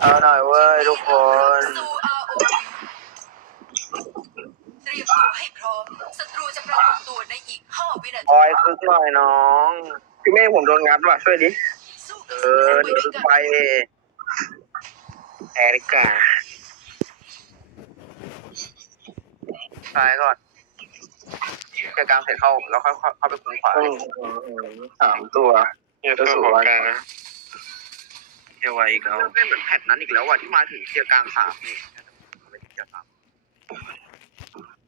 เอาหน่อยเว้ยทุกคน สู่ ROV เตรียมตัวให้พร้อม ศัตรูจะปรากฏตัวในอีก 5 วินาคทีอยคึกหน่อยน้อง พี่เมฆผมโดนงัดว่ะช่วยดิ สู้เอกับศัตรูไปอเดิด้วยนกันไปแอริกาซ้ายก่อนเกี่ยวกลางเสร็จเข้า แล้วค่อยเข้าไปคุมขวาอืมอืมอืมสามตัว เนี่ยตัวของกลางนะ เที่ยวไวอีกแล้วไม่เหมือนแพทนั้นอีกแล้วอะที่มาถึงเคลียร์กลางสามนี่ไม่ถึงเคลียร์สาม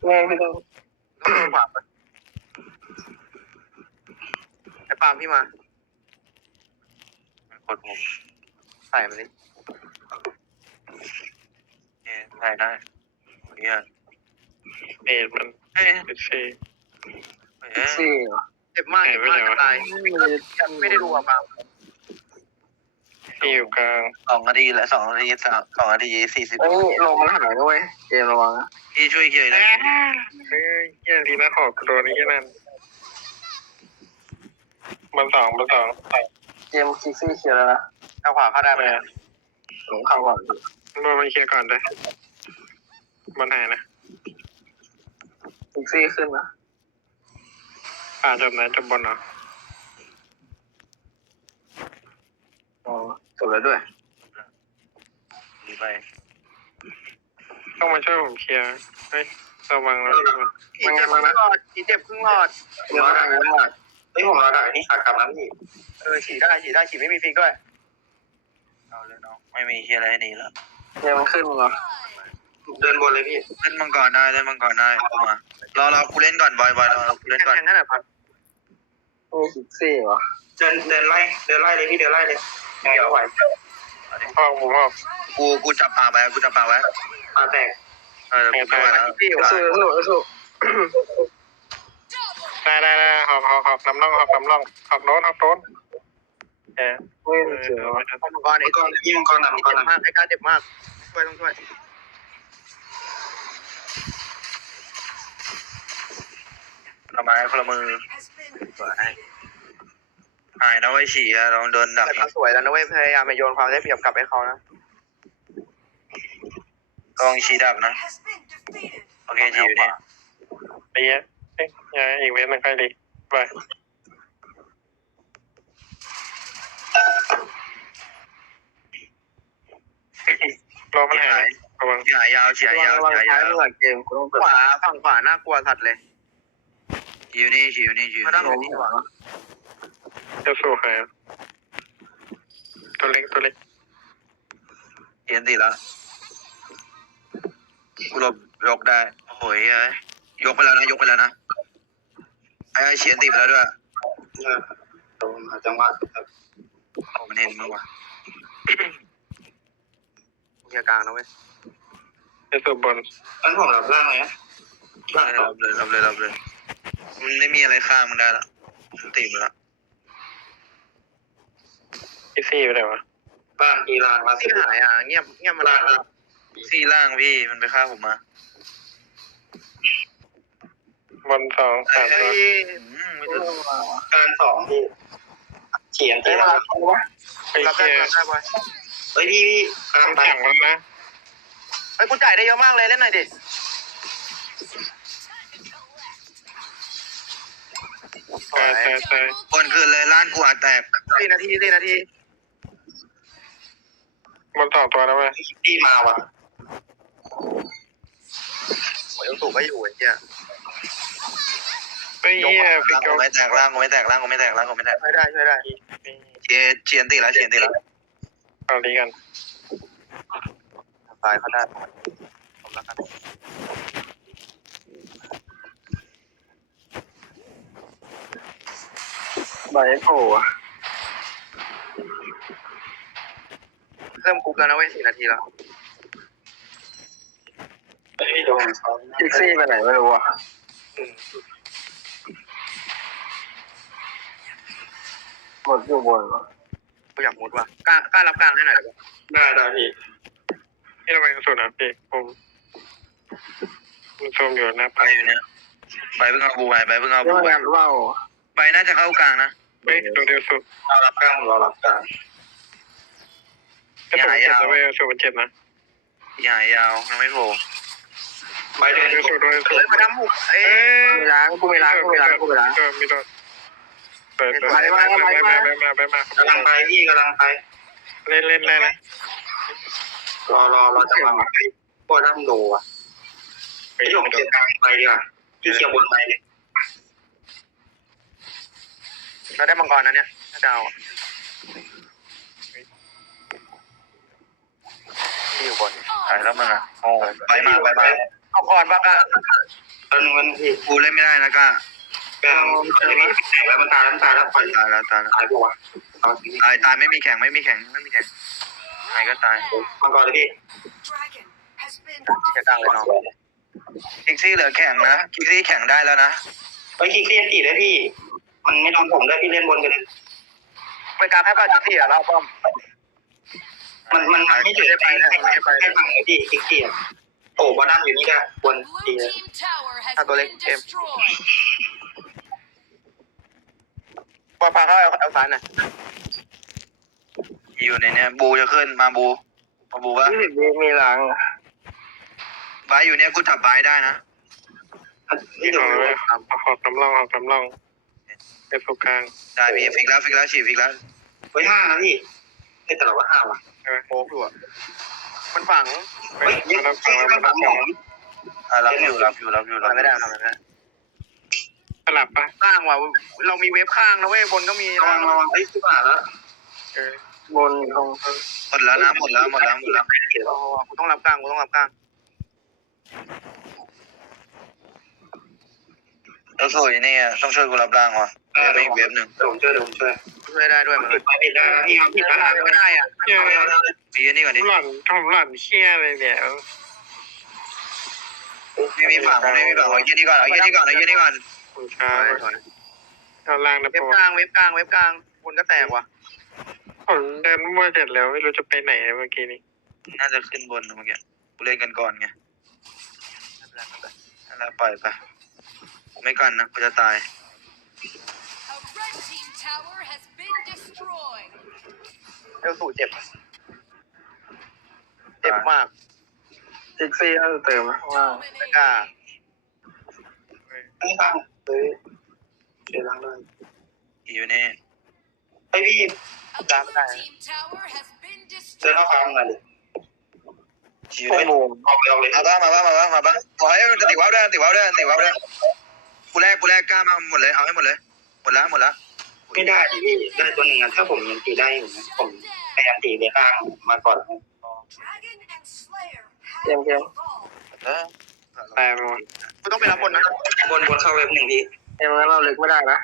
แม่พี่ต้องต้องคุมขวาไปไอ้ปาล์มพี่มากดผมใส่มันดิเนี่ยได้ได้เนี่ยเอ็ดมันเอ๊ะเป็นเซเอ๊ะสี่เหรอเจ็บมากเจ็บมากอะไรไม่ได้ดูอะปาล์ม ที่อยู่กลางสองนาทีแหละสองนาทีสามสองนาทีสี่สิบเอ้ยลงมันหายด้วย เกมระวังนะพี่ช่วยเคลียร์นะเฮ้ยเฮียดีนะขอบโดนไอ้เฮียนั่นมันสองมันสองเกมคิกซี่เคลียร์แล้วนะเอาขวาเข้าได้ไหมหลงเข้าก่อนโดนมันเคลียร์ก่อนเลยมันหายนะคิกซี่ขึ้นนะอ่าจบไหนจบบนเหรอ อ๋อจบแล้วด้วยดีไปต้องมาช่วยผมเคลียร์เฮ้ยระวังแล้วระวังผีเจ็บครึ่งหลอดผีเจ็บครึ่งหลอดเดี๋ยวหายแล้วเฮ้ยผมรอถ่ายนี่ขากลับนะพี่เออฉี่ได้ฉี่ได้ฉี่ไม่มีฟิกด้วยเอาเลยน้องไม่มีเคลียร์อะไรให้หนีแล้วเกมมันขึ้นเหรอเดินบนเลยพี่เล่นมังกรได้เล่นมังกรได้เข้ามารอรอกูเล่นก่อนบอยบอยรอรอกูเล่นก่อนแข่งนั่นแหละพันมีคิกซี่เหรอ เดินเดินไล่เดินไล่เลยพี่เดินไล่เลยเดี๋ยวไหวพ่อผมพ่อกูกูจับปากไว้กูจับปากไว้ปาแตกเออกูไม่ไหวแล้วพี่สู้สู้สู้ได้ได้ได้หอบหอบหอบน้ำน่องหอบน้ำน่องหอบโน้นหอบโน้นแกไม่เอเจออวะมังกรไอ้กรยิงก่อนนะมังกเจ็รบมากไอ้การเจ็บมากช่วยต้องช่วยละไม้คนละมือ หายนะไว้ฉี่อะลองโดนดักแต่นะเขาสวยแล้วนะเว้ยพยายามไปโยนความได้เปรียบกลับให้เขานะลองฉี่ดักนะ โอเคฉี่อยู่นี่ไอ้เหี้ยเอ๊ะยังอีกเว้นหนึ่งใกล้ดีไปรอมันฉี่หาหายยระวังฉี่หายยาวฉี่หายยาววางฉี่หายท้ายยาวเมื่อเกมกูต้องเปิดขวาฝั่งขวาน่ากลัวสัตว์เลยฉี่อยู่นี่ฉี่อยู่นี่ฉี่อยู่มาด้าน หลันี่งนี่หว่าจะสู้หายตัวเล็กตัวเล็กเขียนติละกูหลบยกได้โอ้โหยเอ้ยยกไปแล้วนะ ยกไปแล้วนะ ไอ้เฉียนติดไปแล้วด้วยตรงจังหวะโอ้มันเห็นมั้งวะเคลียร์กลางนะเว้ยจะสู้บนงั้นผมรับร่างเลยนะรับเลยรับเลยรับเลยมันไม่มีอะไรฆ่ามึงได้ละติดไปละ อีซี่ไปไหนวะบ้านกีฬามาที่หายอะเงียบเงียบมานานแล้วซี่ล่างพี่มันไปฆ่าผมมาบนสองสามตัวเฮ้ยอืมไม่ถึงการสองพี่เขียนที่รับไอ้รับได้เหี้ยรับได้บอยเฮ้ยพี่พี่กลางต้องไปแข่งแล้วนะเฮ้ยกูจ่ายได้เยอะมากเลยเล่นหน่อยดิตายตายตายคนคืนเลยล้านกูอาจแตกสี่นาทีสี่นาที บนสองตัวแล้วเว้ยพี่มาว่ะโอ้ยสูบไม่อยู่ไอ้เหี้ยไอ้เหี้ยฟิล่างกกูเกอไม่แตกล่างกูไม่แตกล่างกูไม่แตกล่างกูไม่แตกช่วยได้ช่วยได้เชียเชียนติดแล้วเชียนติดแล้วเอาดีกันตายเขาได้ผมรักกันใบโผล่อะ เริ่มคุกแล้วนะเว้ยสี่นาทีแล้วพี่โดนคิกซี่ไปไหนไม่รู้อะหมดอยู่บนเหรอกูอยากมุดว่ะกล้ากล้ารับกลางให้หน่อยได้ปะได้ได้พี่นี่ทำไมกระสุนอะพี่ผมมันโซมอยู่หน้าไปไปอยู่เนี่ยไปเพิ่งเอาบูไปไปเพิ่งเอาเรื่บูองไปงานว่าวไปน่าจะเข้ากลางนะ เฮ้ยตัวเดียวสุดเรารับกลางเรารับกลาง ก็สูงเจ็ดนะเว้ยสูงเจ็ดนะพี่หายยาวยังไม่โผล่ไปเดินดูสูงด้วยสูเฮ้งยมาดำหมุกเอ้ยมีล้างกูมีล้างกูมีล้างกูมีล้างมีโดนเปิดเปิดไปมาไปมาไปมาไปมาไปมากำลังไปพี่กำลังไป เล่นเล่นได้นะรอรอรอจังหวะพวกน้ำโดอะไปพี่หยงโดเกี่ยนวกลางไปดีกว่าพี่เกี่ยวบนไปเลยเราได้มังกรนะเนี่ยถ้าดา หายแล้วมึงอะโอ้ไปมาไปมาเอาก่อนบ้างอะตอนนึงมันพี่กูเล่นไม่ได้นะก้าแกมันแข็งแล้วมันตายแล้วมันตายแล้วปล่อยตายแล้วตายแล้วตายปะวะเอาสิตายตายไม่มีแข่งไม่มีแข่งไม่มีแข่งหายก็ตายมังกรเลยพี่ Dragon has been จะกลางเลยน้องคิกซี่เหลือแข่งนะคิกซี่แข่งได้แล้วนะไปขี้เครียดตีได้พี่ มันไม่โดนผมได้พี่เล่นบนกันเลยไปกลางให้ป้าจิตี้อะเราป้อม มันมันมันไม่ถึงไปให้ให้ให้ฝั่งเลยพี่ขี้เครียดโอ้บอลนั่งอยู่นี่ก็บน Blue ตีเลย team tower has Ah, tuloy, been Em. destroyed. ปอพาเขาเอาเอาซ้ายหน่อยอยู่ในเนี้ยบูจะขึ้นมาบูมาบูวะยี่สิบวิมีล้างบายอยู่เนี้ยกูจับบายได้นะนี่เดี๋ยวเอาเลยเอาหอบน้ำร่องหอบน้ำร่องเอ็ดโฟกลางได้พี่ฟิกแล้วฟิกแล้วฉีดฟิกแล้วไว้ห้านะพี่ ไอ้แต่เราว่าห้าว่ะใช่ไหมโป๊กอยู่อะมันฝังเฮ้ยมารับฟังแล้วมารับฟังอะรับอยู่รับอยู่รับอยู่รับทำไม่ได้ทำไม่ได้สลับปะข้างว่ะเรามีเว็บข้างนะเว้ยบนก็มีระวังระวังไอ้ที่ผ่านแล้วเออบนตรงหมดแล้วนะหมดแล้วหมดแล้วหมดแล้วโอ้กูต้องรับกลางกูต้องรับกลางแล้วสวยนี่อะต้องช่วยกูรับร่างว่ะเดี๋ยว ไปอีกเว็บหนึ่งเดี๋ยวผมช่วยเดี๋ยวผมช่วยช่วยได้ด้วยมันปิดไปปิดได้นะพี่ครับผิปิดดพได้ลาดไม่ได้อะเหี้ยมีอันนี้ก่อนดิหล่อนทำหล่อนเชี่ยเลยเนี่ยไม่มีฝั่งไม่มีฝั่งเอาเยี่ยนี่ก่อนเอาเยี่ยนี่ก่อนเอาเยี่ยนี่ก่อนคุณช้าเอาล่างนะเว็ปะบกลางเว็บกลางเว็บกลางบนก็แตกว่ะผมเดินมั่วเสร็จแล้วไม่รู้จะไปไหนเมื่อกี้นี้น่าจะขึ้นบนนะเมื่อกี้กูเล่นกันก่อนไงนั่นแหละปล่อยไปไม่กันนะกูจะตาย A red team tower has been destroyed. เอลสูเจ็บ เจ็บมากซิกซี่น่าจะเติมข้างล่างไม่กล้าไม่ตั้งเฮ้ยเดี๋ยวล้างเลยอยู่นี่ไอ้พี่ A Damn blue that. team tower has been เดินเข้า destroyed. ฟาร์มหน่อยดิอยู่โอ้นี่โหออกเลยออกเลยมาบ้างมาบ้างมาบ้างมาบ้างขอให้มันติดว้าวด้วยติดว้าวด้วยติดว้าวด้วยกูแรกกูแรกกล้ามาหมดเลยเอาให้หมดเลยหมดแล้วหมดแล้ว ไม่ได้ดิพี่ได้ตัวหนึ่งอะถ้าผมยังตีได้อยู่นะผมพยายามตีไปข้างมาก่อน Dragon and Slayer have Game, game. evolved. เออตายไปหมดกูต้องไปรับบนนะบนบนเข้าเว็บหนึ่งพี่เอ็มงั้นเราลึกไม่ได้นะ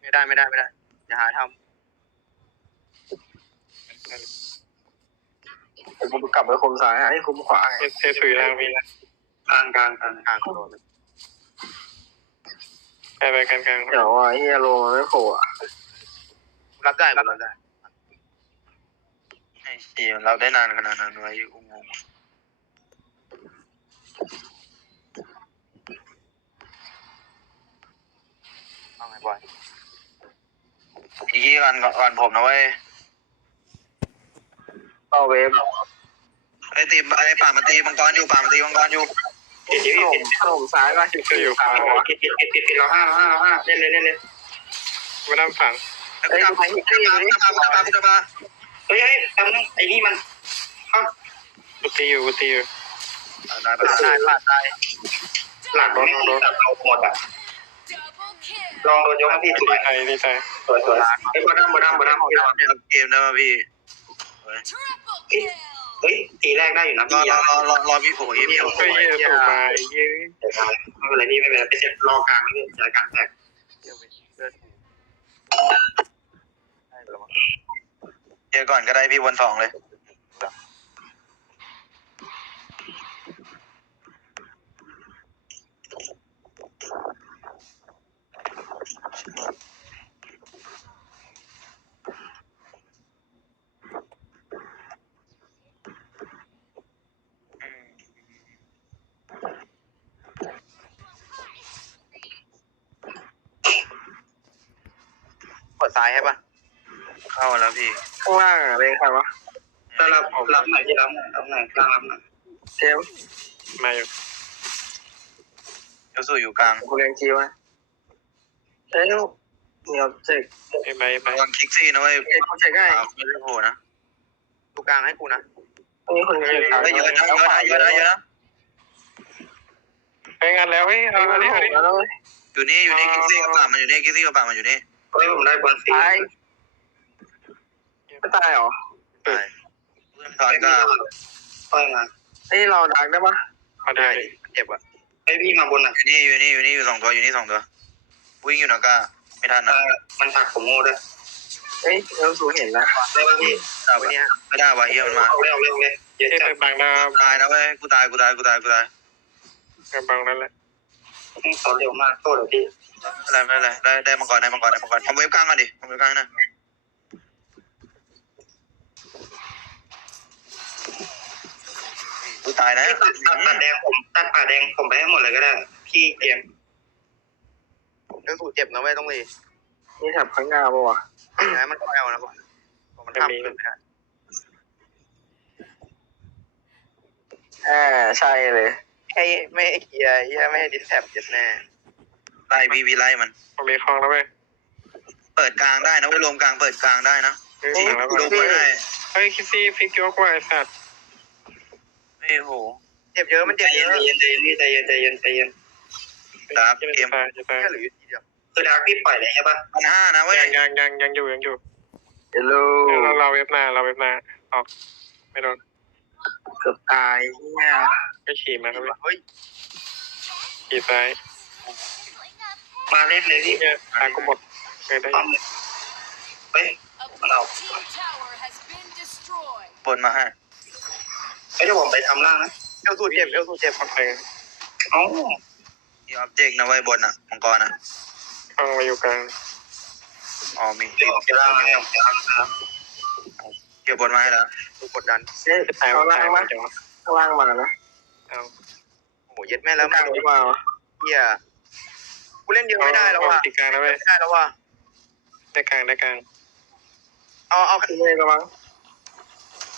ไม่ได้ไม่ได้ไม่ได้อย่าหาทำเดี๋ยวกูกลับไปคุมซ้ายให้คุมขวาเอสเอสุยล่างพี่กลางกลางกลางทาง โดนไปไปกลางกลางเดี๋ยวว่าเฮียโลมันไม่โผล่อะรับได้รับได้ไอ้เชี่ยเราได้นานขนาดนั้นไว้กูงงเอาไงบอยอีกทีก่อนก่อนผมนะเว้ยเข้าเวฟไอ้ตีไอ้ป่ามันตีมังกรอยู่ป่ามันตีมังกรอยู่ ปิดขดินพี่มขนมซ้ายป่ะก็อยู่ขวาปิดปิดปิดปิดปิดเราห้าเราห้าเราห้าเล่นเลยเล่นเลยไม่ต้องฝังแล้วกูจะมากูจะมากูจะมากูจะมาเฮ้ยเฮ้ยแป๊บนึงไอ้นี่มันเข้ากูตีอยู่กูตีอยู่ได้ไปได้พลาดได้หลังไม่ต้องจับเราหมดอะ Double kill. ลองโดนยกให้พี่สตีวยไทยตีไทยสวยสวยไอ้บอดัมบอดัมบอดัมพี่ลองรับเกมได้ป่ะพี่ Triple kill. เฮ้ยตีแรกได้อยู่นะรอพี่รอรอรอรอพี่โผล่พี่พี่ก็เยี่ยสูงมาเยี่ยเดี๋ยวได้ไม่เป็นไรพี่ไม่เป็นไรไปเซ็ตรอกลางนี่จ่ายกลางแตกเดี๋ยวไปเลือดได้แล้วมั้งเจอก่อนก็ได้พี่วันสองเลย ดซ้ายใช่ป่ะเข้าแล้วพี่ข้างล่างอะเลงใครวะแต่ถ้ารับรับหน่อยที่รับหน่อยรับหน่อยรับรับหน่อยเทมมาอยู่เอลสูอยู่กลางกูเรียนคิวไหมเอ้ยมีออบเจกต์ไปไปไประวังคิกซี่นะเว้ยเอ็กซ์เจกต์ให้ขาวไม่ได้โผล่นะดูกลางให้กูนะอันนี้คนยืนกลางเฮ้ยเยอะนะเยอะนะเยอะนะเยอะนะไปงานแล้วเฮ้ยเอามาดิเอาดิแล้วอยู่นี่อยู่นี่คิกซี่กับป่ามันอยู่นี่คิกซี่กับป่ามันอยู่นี่ เฮ้ยผมได้บอลฟรีตายไม่ตายเหรอตายเพื่อนตอนก็ค่อยมาเฮ้ยเราดักได้ปะเอาดิเอาดิเจ็บอะไอพี่มาบนอะอยู่นี่อยู่นี่อยู่นี่อยู่สองตัวอยู่นี่สองตัววิ่งอยู่นะก็ไม่ทันเอนะอมันผลักผมโง่ด้วยเฮ้ยเราสูเห็นนะได้ป่ะพี่ได้วันปะนี้ไม่ได้วะเฮียมันมาเอาเร็วเร็วเลยเยอะที่จัไปดบังดาตายนะเว้ยกูตายกูตายกูตายกูตายไปบังนั่นแหละสอนเร็วมากโทษเลยพี่ ไม่เป็นไรไม่เป็นไรได้ได้มังกรได้มังกรได้มังกรทำเว็บกลางกันดิทำเว็บกลางนะกูตายนะตัดตัดป่าแดงผมตัดป่าแดงผมไปให้หมดเลยก็ได้ พี่เกมเรื่องสูตรเจ็บนะเว้ยต้องรีนี่แถบข้างหน้าปะวะไหนมันแอลนะปะมันทำเกินไปได้แอบใช่เลย ให้ไม่ให้เคลียร์เหี้ยไม่ให้ดิสแท็บเจ็ดแน่ ล่บีบีไล่มันผมมีคลองแล้วเว้ยเปิดกลางได้นะเว้ยรวมกลางเปิดกลางได้นะเฮ้ยจีเสียงแล้วกูเว้ยดูมาให้เฮ้ยคิดซี่ฟิกยกว่าไอ้สัตว์เฮ้ยโหเจ็บเยอะมันใจเจ็บเยเย็นอะใจเย็นใจเย็นใจเย็นใจเย็นใจเย็นครับจะเกมตายจะตายแค่เหลืออยู่ทีเดียวคือดาร์กพี่ปล่อยเลยใช่ปะพันห้านะเว้ยยังยังยังยังอยู่ยังอยู่เฮลโลเราเราเว็บหน้าเราเว็บหน้าออกไม่โดนเกือบตายเนี่ยก็ขี่มาแล้วเว้ยเฮ้ยขี่ซ้าย มาเล่นเลยพี่เนี่ยตายกูหมดเลยได้ปั๊มเฮ้ย A blue team tower has been destroyed. บนมาให้เฮ้ยเดี๋ยวผมไปทำล่างนะเอลสูเจ็บเอลสูเจ็บโอเคเอ้ามีออบเจกต์นะเว้ยบนอะมังกรอะคลองมาอยู่กลางอ๋อมีเดี๋ยวผมจะล่างนะผมจะล่างนะเกี่ยวบนมาให้แล้วดูกดดันเฮ้ยตายข้างว่าล่าตางยมามาจังวะข้างล่างมานะเอาโอ้โหเย็ดแม่แล้วมันมาวะเฮีย กูเล่นเยอะไม่ได้แล้วว่ะตีกลางแล้วเว้ยไม่ได้แล้วว่ะได้กลางได้กลางเอาเอาขึ้นเลยระวัง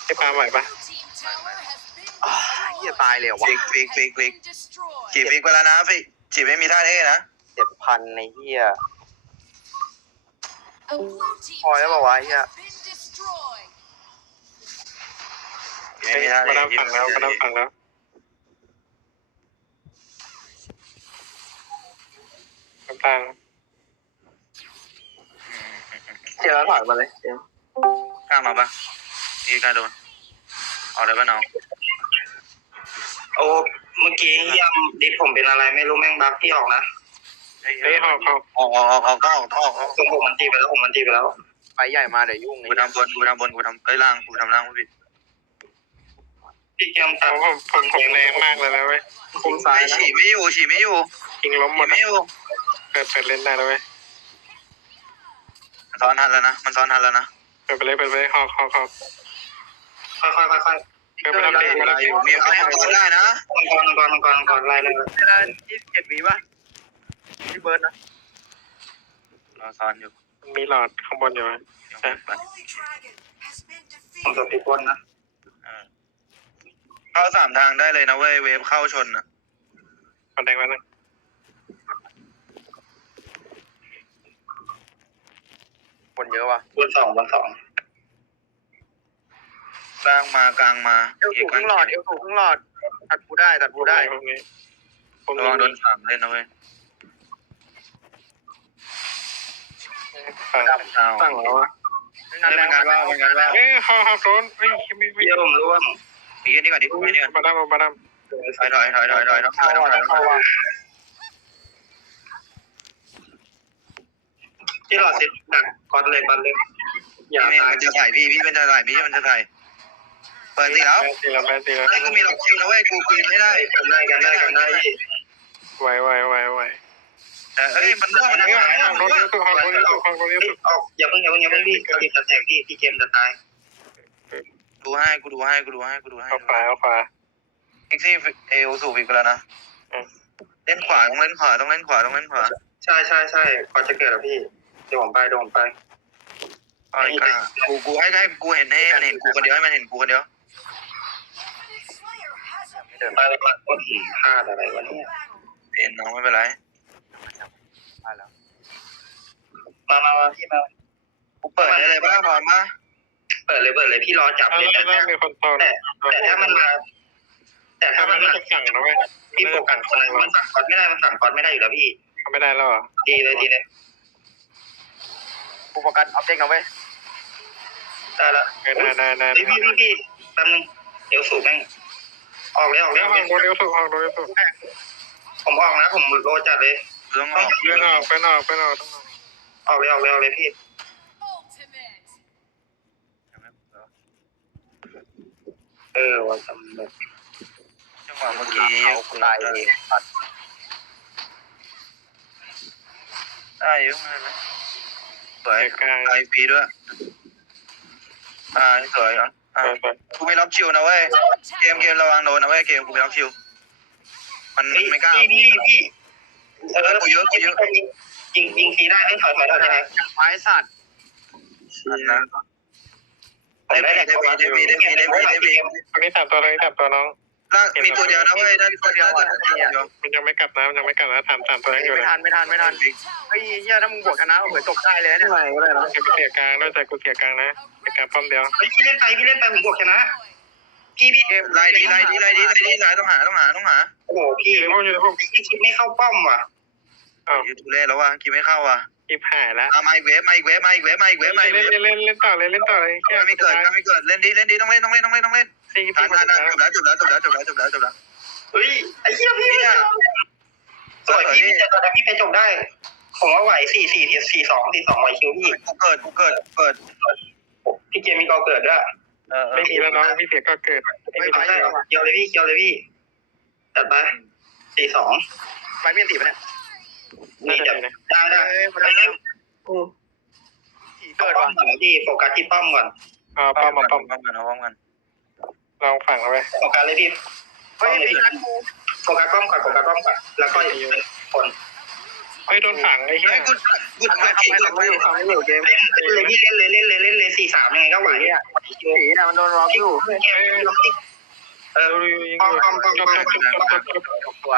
ไอ้ปลาไหวปะ Blue team tower has been อ้าวเฮีย destroyed. ตายเลยเหรอวะฟิกฟิกฟิกฟิก Been destroyed. จีบฟิกไปแล้วนะฟิกจีบไม่มีท่าเท่นะเจ็ดพันในเฮีย A blue team Ôi, nó bảo tower vậy has nha. been destroyed. จีบไม่มีท่ามาเท่ดามฝั่งแล้วมาดามฝั่งแล้ว น้ำตาลเจอแล้วถอยมาเลยเดี๋ยวกล้ามาปะอีกล้าโดนเอาได้ปะน้องโอ้เมื่อกี้เยี่ยมดิสผมเป็นอะไรไม่รู้แม่งบัฟที่ออกนะเฮ้ยเฮ้ยออกออกออกออกออกออกต้องออกต้องออกผมผมมันตีไปแล้วผมมันตีไปแล้ว ไปใหญ่มาเดี๋ยวยุ่งกูทำบนกูทำบนกูทำเอ้ยล่างกูทำล่างกูผิด พี่เกมตัดผมผมผมแรงมากเลยนะเว้ยคุมซ้ายไม่นะฉี่ไม่อยู่ฉี่ไม่อยู่ยิงล้มหมฉี่ดไม่อยู่เปิดเปิดเล่นได้แล้วเว้ยมันซ้อนทันแล้วนะมันซ้อนทันแล้วนะเปิดไปเลยเปิดไปเลยหอกหอกหอกค่อยค่อยค่อยค่อยเปิดไปแล้วเวเปิดไปลาแล้วอยู่มีเอามังกรได้นะมังกรมังกรมังกรมังกรไล่เลยเวลายี่สิบเจ็ดวิป่ะพี่เบิร์ดนะรอซ้อนอยู่มีหลอดข้างบนอยู่อะผมตัวพี่ก้นนะ เออ เข้าสามทางได้เลยนะเว้ยเวฟเข้าชนอะกดแดงไว้นะคนเยอะว่ะบนสองบนสองล่างมากลางมาเอลสูงครึ่งหลอดเอลสูงครึ่งหลอด ตัดกูได้ตัดกูได้พวกนี้ผมระวังโดนสามเล่นนะเว้ยฝั่งเอาตั้งแล้วอะเล่นเป็นงานว่าเป็นงานว่าเอ้ยหอกหอกโดนเฮ้ยไม่ไม่เยี่ยมร่วง มีแค่นี้ก่อนดิมีแค่นี้ก่อนมาดามมาดามถอยถอยถอยถอยถอยต้องถอยต้องถอยต้องถอยที่หลอดสิดักก้อนเลยก้อนเลยอย่าพี่ตายมันจะถ่ายพี่พี่มันจะถ่ายพี่มันจะถ่ายเปิดสิแล้วตีแล้วแม่ตีแล้วไอ้กูมีล็อกคิวนะเว้ยกูคืนไม่ได้กันได้กันได้กันได้พี่ไหวไหวไหวไหวแต่เอ้ยมันร่วงมันร่วงมันร่วงหอกโดนเยอะสุดหอกโดนเยอะสุดหอกโดนเยอะสุดออกอย่าเพิ่งอย่าเพิ่งอย่าเพิ่งพี่ทีมจะแตกพี่พี่เกมจะตาย ดูให้กูดูให้กูดูให้กูดูให้เอาขวาเอาขวาอีกที่เอลสูบอีกแล้วนะเล่นขวาต้องเล่นขวาต้องเล่นขวาต้องเล่นขวาใช่ใช่ใช่พอจะเกิดแล้วพี่เดี๋ยวผมไปเดี๋ยวผมไปไปอ๋อไอ้กล้ากูกูให้ให้กูเห็นให้มันเห็นกูคนเดียวให้มันเห็นกูคนเดียวมาเลยมาโอ้โหพลาดอะไรวะเนี่ยเห็นน้องไม่เป็นไรได้แล้วมามามาพี่มากูเปิดได้เลยป่ะพร้อมป่ะ เปิดเลยเปิดเลยพี่รอจับเอาเลยแล้แต่วมีคนตอนแต่แต่ถ้ามันมาแต่ถ้าถ้ามัมันนไม่มาจะสั่งนะเว้ยพี่โฟกัสคนนั้นมันสั่งคอร์สไม่ได้มันสั่งคอร์สไม่ได้อยู่แล้วพี่ทำไม่ได้แล้วเหรอดีเลยดีเลยกูโฟกัสออบเจกต์นะเว้ยได้ละได้ได้ได้พี่พี่พี่พี่แป๊บนึงเดี๋ยวสูบแม่งออกเลยออกเลยแล้อวอกห้เลองยโดนเร็วสุดห้องโดนเร็วสุดผมออกนะผมโรจัดเลยเรื่องออกเล่นออกเป็นออกเป็นออกต้องออกออกเลยออกเลยออกเลยพี่ เออวันสำเร็จจังหวะเมื่อกี้เอากูตายเองตัดได้อยุ่งเลยนะสวยเด็กกลางไอพีด้วยอ่าสวยอะอ่าไปไปกูไม่ล็อกคิวนะเว้ย เกมเกมระวังโดนนะเว้ยเกมกูไม่ล็อกคิวมันมันไม่กล้าพี่พี่พี่เออกูเยอะกูเยอะยิงยิงทีได้ไม่ถอยถอยถอยถอยไม้สัตว์อันนะ ได้บีได้บีได้บีได้บีได้บีได้บีอันนี้สามตัวเลยสามตัวน้องล้วมีตัวเดียวนะเว้ยได้ตัวเดียวตัวเดียวมันยังไม่กลับนะมันยังไม่กลับนะถามสามตัวนั้นอยู่ไม่ทันไม่ทันไม่ทันไอ้เหี้ยถ้ามึงบวกชนะเหมือนจบได้เลยเนี่ยไม่ได้นะกูเสียกลางด้วยใจกูเสียกลางนะเสียกลางป้อมเดียวเฮ้ยพี่เล่นไปพี่เล่นไปผมบวกชนะพี่พี่เกมไล่ดีไล่ดีไล่ดีไล่ดีไล่ต้องหาต้องหาต้องหาโอ้โหพี่พี่คิดไม่เข้าป้อมว่ะอ้าวอยู่ทุเรศแล้วว่ะกินไม่เข้าว่ะ อีหายแล้วมาอีกเวฟมาอีกเวฟมาอีกเวฟมาอีกเวฟมาอีกเวเล่นฟเล่นเล่นเล่นต่อเลยเล่นต่อเลยไม่เกิดไม่เกิดเล่นดีเล่นดีต้องเล่นต้องเล่นต้องเล่นต้องเล่นสี่ทัที่นมัทันนทันจบแล้วจบแล้วจบแล้วจบแล้วจบแล้วจบแล้วเฮ้ยไอ้เหี้ยพี่สวยพี่แต่ตอนนั้นพี่ไปจบได้ ผมว่าไหวสี่สี่สี่สองสี่สองไหวคิวพี่กูเกิดกูเกิดเกิดพี่เกมมีกอเกิดด้วยเออไม่มีแล้วน้องพี่เสียก็เกิดไม่มีไม่แล้วใช่เกี่ยวเลยพี่เกี่ยวเลยพี่จัดไปสี่สองไม้เมียนตีปะเนี่ย น่านี่จะจัดดีนะได้ได้เอ้ยมันได้ได้ได้ผีเกิเกิดดป้อว่ะมก่อนนะพี่โฟกัสที่ป้อมก่อนเอาป้ป้ออมมกัมานป้อมป้อมกันป้อมกันลองฝั่งเอาไว้โฟกัสเลยพี่เฮ้ยตีนัดกูโฟกัสป้อมก่อนโฟกัสป้อมก่อนแล้วก็คนเฮ้ยโดนฝังไอ้เหี้ไอ้ยกูกูทำอะไรผิดกูไม่อยู่ทำไม่อยู่เกมเล่นเลยพี่เล่นเลยเล่นเลยเล่นเลยสี่สามยังไงก็ไหวผีอะผีน่ะมันโดนล็อกอยู่เออดูยิงป้อมป้อมป้อมจบป้อม